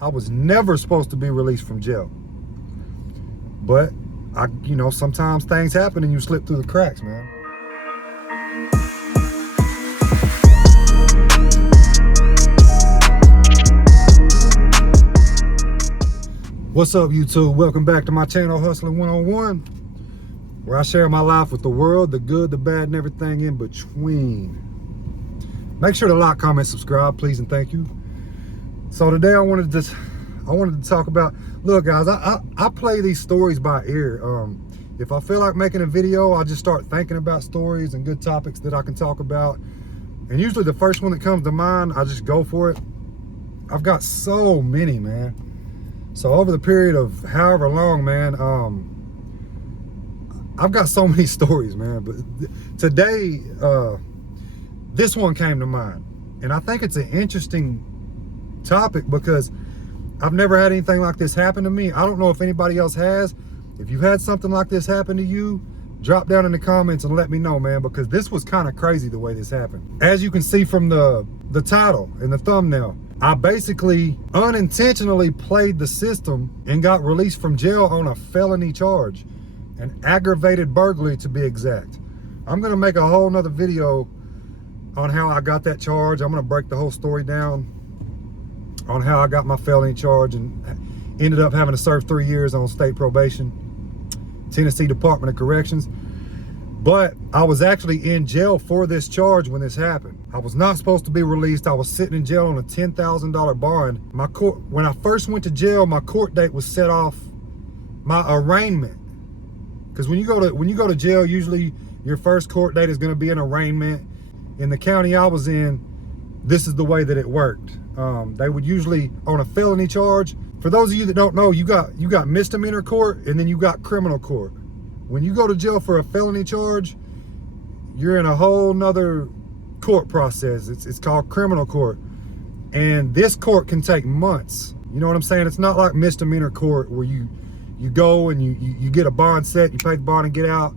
I was never supposed to be released from jail. But sometimes things happen and you slip through the cracks, man. What's up, YouTube? Welcome back to my channel, Hustling 101, where I share my life with the world, the good, the bad, and everything in between. Make sure to like, comment, subscribe, please, and thank you. So today I wanted to talk about, look guys, I play these stories by ear. If I feel like making a video, I just start thinking about stories and good topics that I can talk about. And usually the first one that comes to mind, I just go for it. I've got so many, man. So over the period of however long, man, I've got so many stories, man. But today, this one came to mind. And I think it's an interesting topic because I've never had anything like this happen to me. I don't know if anybody else has. If you've had something like this happen to you, drop down in the comments and let me know, man, because this was kind of crazy the way this happened. As you can see from the title and the thumbnail, I basically unintentionally played the system and got released from jail on a felony charge, an aggravated burglary to be exact. I'm gonna make a whole nother video on how I got that charge. I'm gonna break the whole story down on how I got my felony charge and ended up having to serve 3 years on state probation, Tennessee Department of Corrections. But I was actually in jail for this charge when this happened. I was not supposed to be released. I was sitting in jail on a $10,000 bond. When I first went to jail, my court date was set off my arraignment. Because when you go to jail, usually your first court date is going to be an arraignment. In the county I was in, this is the way that it worked. They would usually, on a felony charge, for those of you that don't know, you got misdemeanor court and then you got criminal court. When you go to jail for a felony charge, you're in a whole nother court process. It's called criminal court. And this court can take months. You know what I'm saying? It's not like misdemeanor court where you go and you get a bond set, you pay the bond and get out.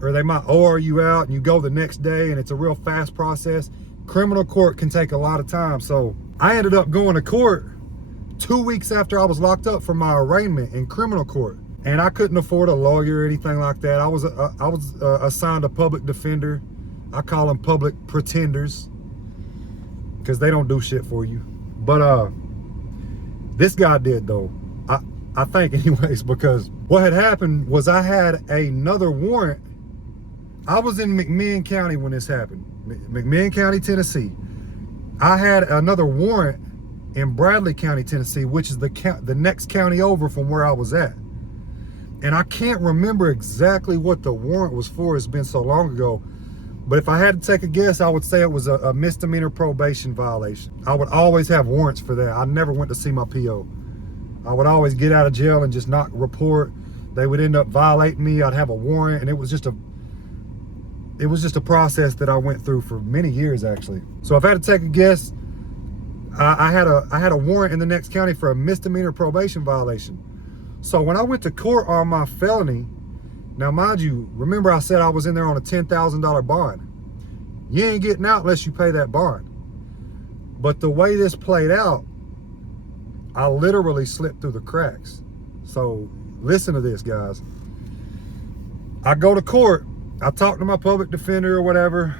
Or they might OR you out and you go the next day and it's a real fast process. Criminal court can take a lot of time. So I ended up going to court 2 weeks after I was locked up for my arraignment in criminal court. And I couldn't afford a lawyer or anything like that. I was assigned a public defender. I call them public pretenders because they don't do shit for you. But this guy did though. I think anyways, because what had happened was I had another warrant. I was in McMinn County when this happened. McMinn County, Tennessee. I had another warrant in Bradley County, Tennessee, which is the next county over from where I was at. And I can't remember exactly what the warrant was for. It's been so long ago. But if I had to take a guess, I would say it was a misdemeanor probation violation. I would always have warrants for that. I never went to see my PO. I would always get out of jail and just not report. They would end up violating me. I'd have a warrant, and it was just a process that I went through for many years, actually. So if I had to take a guess, I had a warrant in the next county for a misdemeanor probation violation. So when I went to court on my felony, now mind you, remember I said I was in there on a $10,000 bond. You ain't getting out unless you pay that bond. But the way this played out, I literally slipped through the cracks. So listen to this, guys. I go to court. I talk to my public defender or whatever.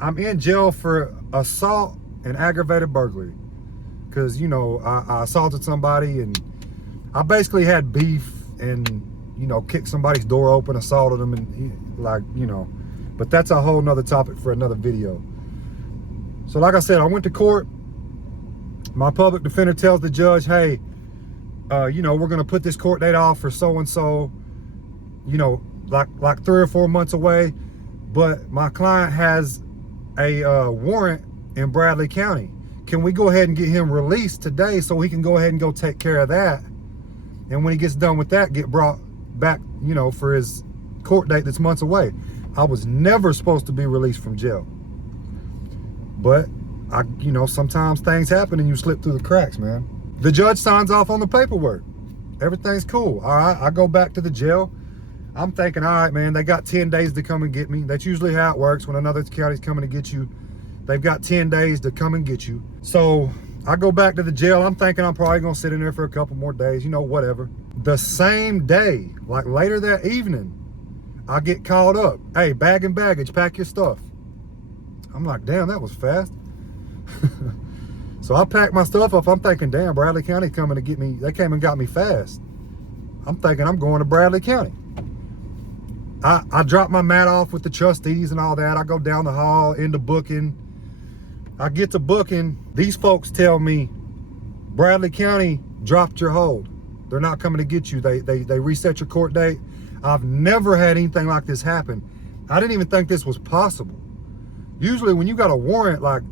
I'm in jail for assault and aggravated burglary. Because, I assaulted somebody and I basically had beef and, kicked somebody's door open, assaulted them and but that's a whole nother topic for another video. So like I said, I went to court. My public defender tells the judge, hey, we're going to put this court date off for so-and-so, like 3 or 4 months away. But my client has a warrant in Bradley County. Can we go ahead and get him released today so he can go ahead and go take care of that? And when he gets done with that, get brought back, for his court date that's months away. I was never supposed to be released from jail. But, sometimes things happen and you slip through the cracks, man. The judge signs off on the paperwork. Everything's cool. All right, I go back to the jail. I'm thinking, all right, man, they got 10 days to come and get me. That's usually how it works when another county's coming to get you. They've got 10 days to come and get you. So I go back to the jail. I'm thinking I'm probably gonna sit in there for a couple more days, you know, whatever. The same day, like later that evening, I get called up. Hey, bag and baggage, pack your stuff. I'm like, damn, that was fast. So I packed my stuff up. I'm thinking, damn, Bradley County coming to get me. They came and got me fast. I'm thinking I'm going to Bradley County. I drop my mat off with the trustees and all that. I go down the hall into booking. I get to booking. These folks tell me Bradley County dropped your hold. They're not coming to get you. They reset your court date. I've never had anything like this happen. I didn't even think this was possible. Usually when you got a warrant, like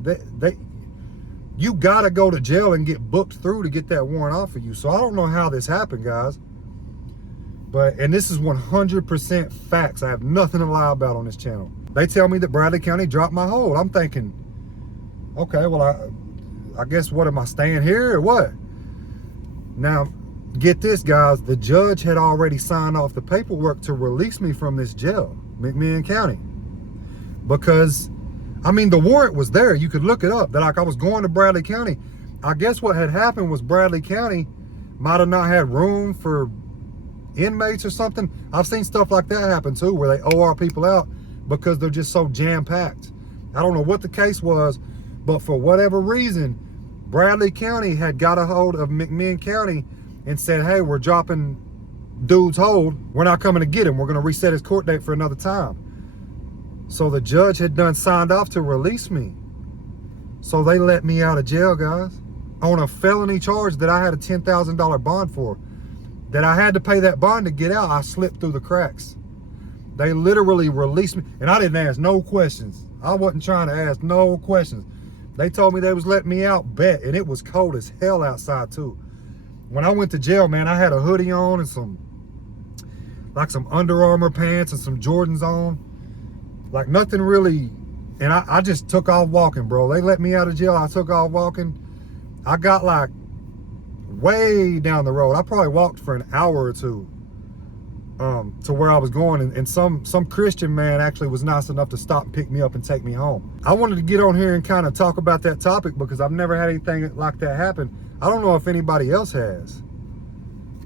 you gotta go to jail and get booked through to get that warrant off of you. So I don't know how this happened, guys. And this is 100% facts. I have nothing to lie about on this channel. They tell me that Bradley County dropped my hold. I'm thinking, okay, well, I guess, what, am I staying here or what? Now, get this, guys. The judge had already signed off the paperwork to release me from this jail, McMinn County. Because, I mean, the warrant was there. You could look it up. That, like, I was going to Bradley County. I guess what had happened was Bradley County might have not had room for inmates or something. I've seen stuff like that happen too, where they OR people out because they're just so jam-packed. I don't know what the case was, but for whatever reason, Bradley County had got a hold of McMinn County and said, hey, we're dropping dude's hold. We're not coming to get him. We're going to reset his court date for another time. So the judge had done signed off to release me. So they let me out of jail, guys, on a felony charge that I had a $10,000 bond for. That I had to pay that bond to get out. I slipped through the cracks. They literally released me, and I didn't ask no questions. I wasn't trying to ask no questions. They told me they was letting me out, bet, and it was cold as hell outside too. When I went to jail, man, I had a hoodie on and some Under Armour pants and some Jordans on. Like nothing really, and I just took off walking, bro. They let me out of jail, I took off walking. I got like way down the road. I probably walked for an hour or two to where I was going, and some Christian man actually was nice enough to stop and pick me up and take me home. I wanted to get on here and kind of talk about that topic because I've never had anything like that happen. I don't know if anybody else has.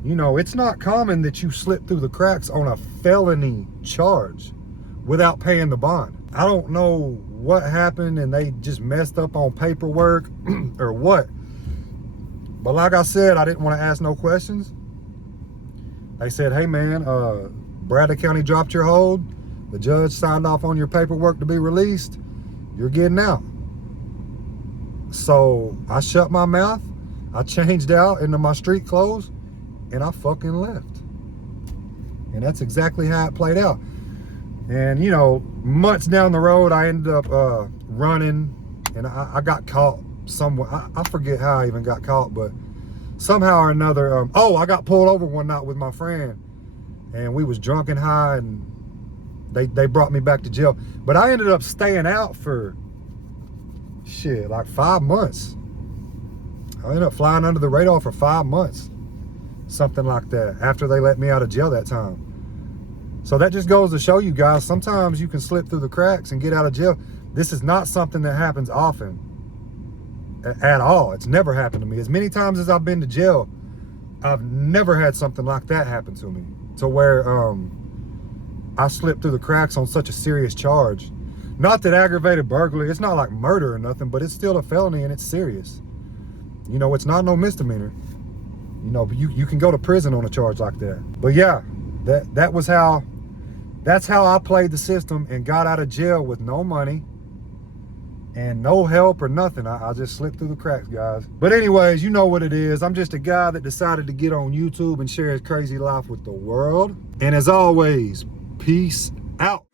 You know, it's not common that you slip through the cracks on a felony charge without paying the bond. I don't know what happened and they just messed up on paperwork or what. But like I said, I didn't want to ask no questions. They said, hey man, Bradley County dropped your hold. The judge signed off on your paperwork to be released. You're getting out. So I shut my mouth. I changed out into my street clothes and I fucking left. And that's exactly how it played out. And you know, months down the road, I ended up running and I got caught somewhere. I forget how I even got caught, but somehow or another, I got pulled over one night with my friend and we was drunk and high and they brought me back to jail. But I ended up staying out for shit, like 5 months. I ended up flying under the radar for 5 months, something like that, after they let me out of jail that time. So that just goes to show you guys, sometimes you can slip through the cracks and get out of jail. This is not something that happens often at all. It's never happened to me. As many times as I've been to jail, I've never had something like that happen to me, to where I slipped through the cracks on such a serious charge. Not that aggravated burglary, it's not like murder or nothing, but it's still a felony and it's serious. You know, it's not no misdemeanor. You know, you can go to prison on a charge like that. But yeah, that's how I played the system and got out of jail with no money and no help or nothing. I just slipped through the cracks, guys. But anyways, you know what it is. I'm just a guy that decided to get on YouTube and share his crazy life with the world. And as always, peace out.